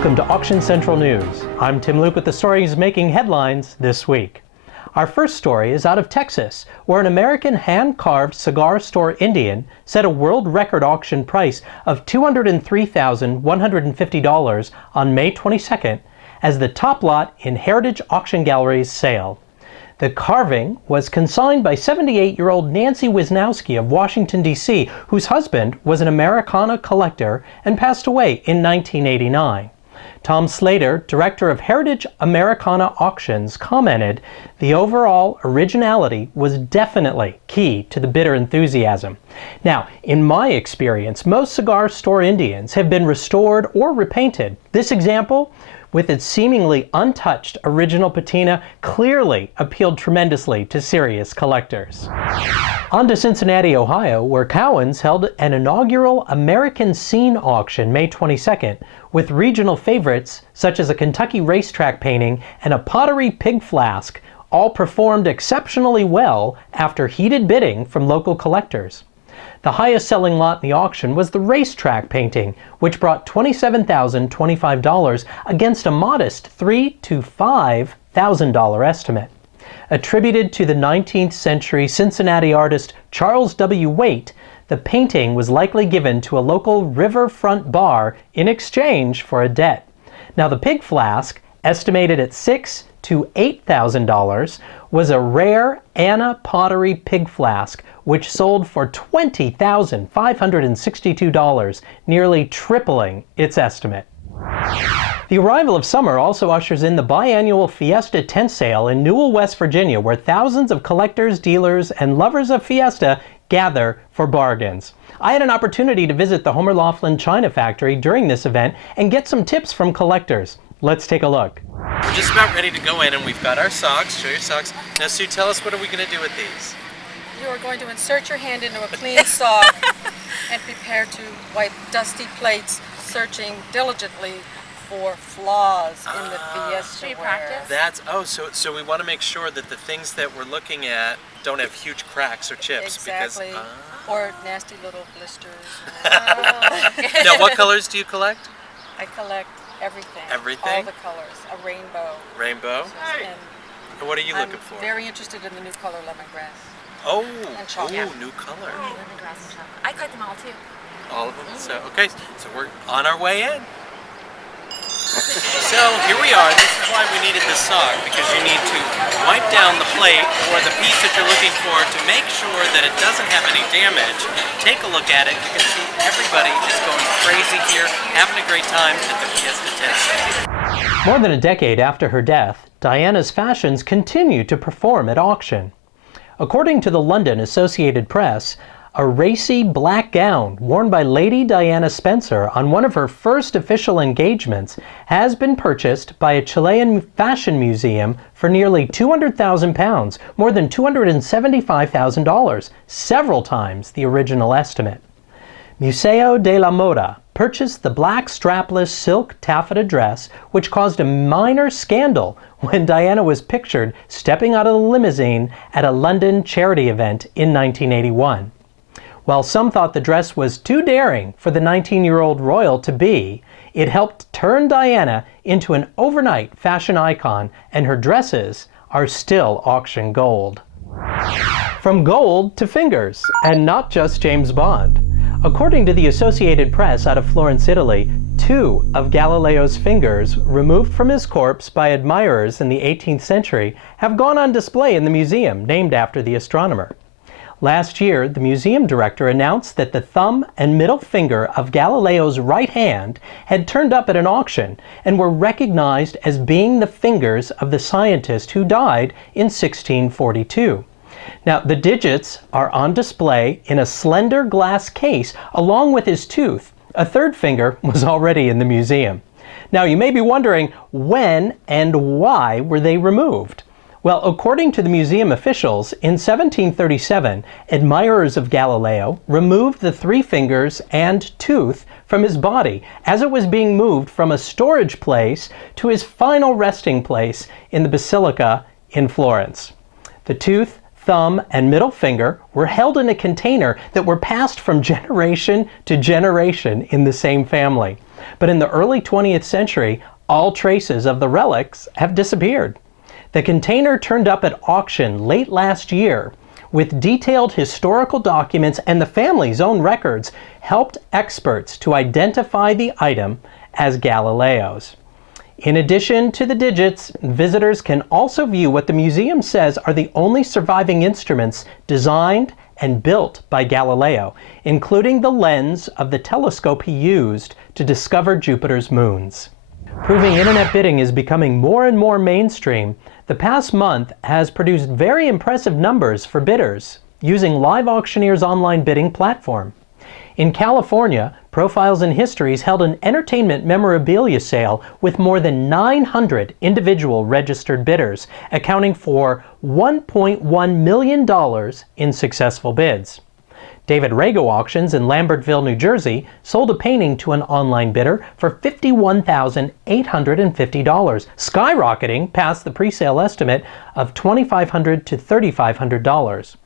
Welcome to Auction Central News. I'm Tim Luke with the stories making headlines this week. Our first story is out of Texas, where an American hand-carved cigar store Indian set a world record auction price of $203,150 on May 22nd as the top lot in Heritage Auction Gallery's sale. The carving was consigned by 78-year-old Nancy Wisnowski of Washington, D.C., whose husband was an Americana collector and passed away in 1989. Tom Slater, director of Heritage Americana Auctions, commented, "The overall originality was definitely key to the bidder enthusiasm." Now, in my experience, most cigar store Indians have been restored or repainted. This example, with its seemingly untouched original patina, clearly appealed tremendously to serious collectors. On to Cincinnati, Ohio, where Cowan's held an inaugural American Scene auction May 22nd, with regional favorites such as a Kentucky racetrack painting and a pottery pig flask, all performed exceptionally well after heated bidding from local collectors. The highest selling lot in the auction was the racetrack painting, which brought $27,025 against a modest $3,000 to $5,000 estimate. Attributed to the 19th century Cincinnati artist Charles W. Waite, the painting was likely given to a local riverfront bar in exchange for a debt. Now, the pig flask, estimated at $6,000 to $8,000, was a rare Anna pottery pig flask, which sold for $20,562, nearly tripling its estimate. The arrival of summer also ushers in the biannual Fiesta tent sale in Newell, West Virginia, where thousands of collectors, dealers, and lovers of Fiesta gather for bargains. I had an opportunity to visit the Homer Laughlin China factory during this event and get some tips from collectors. Let's take a look. We're just about ready to go in, and we've got our socks. Show your socks. Now, Sue, tell us, what are we going to do with these? You are going to insert your hand into a clean sock and prepare to wipe dusty plates, searching diligently for flaws in the Fiesta ware. So we want to make sure that the things that we're looking at don't have huge cracks or chips. Exactly. Or nasty little blisters. Now, what colors do you collect? I collect everything. Everything? All the colors. A rainbow. Rainbow? And what are you looking for? I'm very interested in the new color lemongrass. Oh, and chocolate. New color. Lemongrass and chocolate. I collect them all too. All of them? So, okay, so we're on our way in. So here we are. This is why we needed the sock, because you need to wipe down the plate or the piece that you're looking for to make sure that it doesn't have any damage. Take a look at it. You can see everybody is going crazy here, having a great time at the Fiesta tent sale. More than a decade after her death, Diana's fashions continue to perform at auction. According to the London Associated Press, a racy black gown worn by Lady Diana Spencer on one of her first official engagements has been purchased by a Chilean fashion museum for nearly £200,000, more than $275,000, several times the original estimate. Museo de la Moda purchased the black strapless silk taffeta dress, which caused a minor scandal when Diana was pictured stepping out of the limousine at a London charity event in 1981. While some thought the dress was too daring for the 19-year-old royal to be, it helped turn Diana into an overnight fashion icon, and her dresses are still auction gold. From gold to fingers, and not just James Bond. According to the Associated Press out of Florence, Italy, 2 of Galileo's fingers, removed from his corpse by admirers in the 18th century, have gone on display in the museum named after the astronomer. Last year, the museum director announced that the thumb and middle finger of Galileo's right hand had turned up at an auction and were recognized as being the fingers of the scientist who died in 1642. Now, the digits are on display in a slender glass case along with his tooth. A third finger was already in the museum. Now, you may be wondering, when and why were they removed? Well, according to the museum officials, in 1737, admirers of Galileo removed the 3 fingers and tooth from his body as it was being moved from a storage place to his final resting place in the Basilica in Florence. The tooth, thumb, and middle finger were held in a container that were passed from generation to generation in the same family. But in the early 20th century, all traces of the relics have disappeared. The container turned up at auction late last year with detailed historical documents, and the family's own records helped experts to identify the item as Galileo's. In addition to the digits, visitors can also view what the museum says are the only surviving instruments designed and built by Galileo, including the lens of the telescope he used to discover Jupiter's moons. Proving internet bidding is becoming more and more mainstream, the past month has produced very impressive numbers for bidders using Live Auctioneer's online bidding platform. In California, Profiles in Histories held an entertainment memorabilia sale with more than 900 individual registered bidders, accounting for $1.1 million in successful bids. David Rago Auctions in Lambertville, New Jersey sold a painting to an online bidder for $51,850, skyrocketing past the pre-sale estimate of $2,500 to $3,500.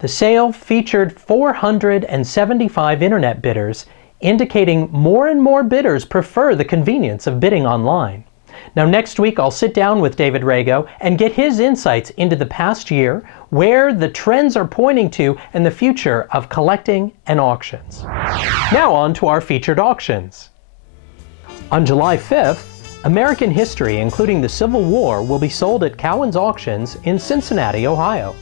The sale featured 475 internet bidders, indicating more and more bidders prefer the convenience of bidding online. Now next week I'll sit down with David Rago and get his insights into the past year, where the trends are pointing to, and the future of collecting and auctions. Now on to our featured auctions. On July 5th, American history, including the Civil War, will be sold at Cowan's Auctions in Cincinnati, Ohio,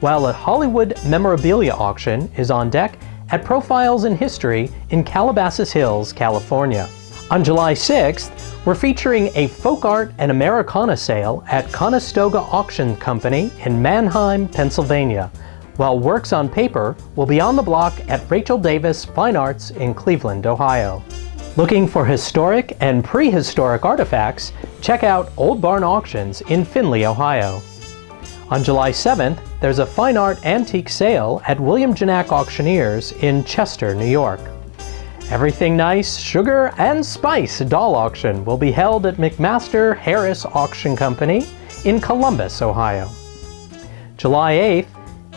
while a Hollywood memorabilia auction is on deck at Profiles in History in Calabasas Hills, California. On July 6th, we're featuring a folk art and Americana sale at Conestoga Auction Company in Manheim, Pennsylvania, while works on paper will be on the block at Rachel Davis Fine Arts in Cleveland, Ohio. Looking for historic and prehistoric artifacts, check out Old Barn Auctions in Findlay, Ohio. On July 7th, there's a fine art antique sale at William Janak Auctioneers in Chester, New York. Everything Nice Sugar and Spice doll auction will be held at McMaster Harris Auction Company in Columbus, Ohio. July 8th,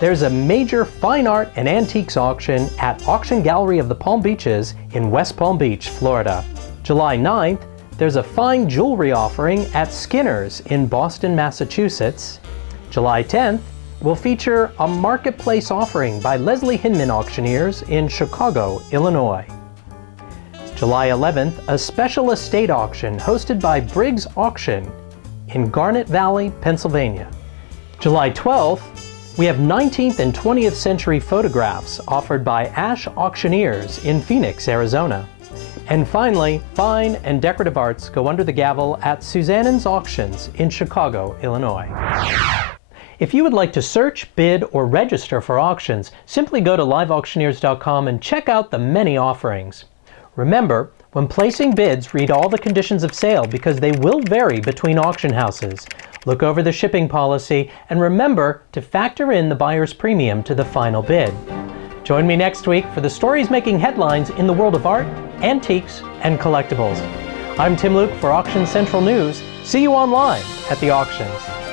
there's a major fine art and antiques auction at Auction Gallery of the Palm Beaches in West Palm Beach, Florida. July 9th, there's a fine jewelry offering at Skinner's in Boston, Massachusetts. July 10th will feature a marketplace offering by Leslie Hinman Auctioneers in Chicago, Illinois. July 11th, a special estate auction hosted by Briggs Auction in Garnet Valley, Pennsylvania. July 12th, we have 19th and 20th century photographs offered by Ash Auctioneers in Phoenix, Arizona. And finally, fine and decorative arts go under the gavel at Suzannon's Auctions in Chicago, Illinois. If you would like to search, bid, or register for auctions, simply go to liveauctioneers.com and check out the many offerings. Remember, when placing bids, read all the conditions of sale because they will vary between auction houses. Look over the shipping policy and remember to factor in the buyer's premium to the final bid. Join me next week for the stories making headlines in the world of art, antiques, and collectibles. I'm Tim Luke for Auction Central News. See you online at the auctions.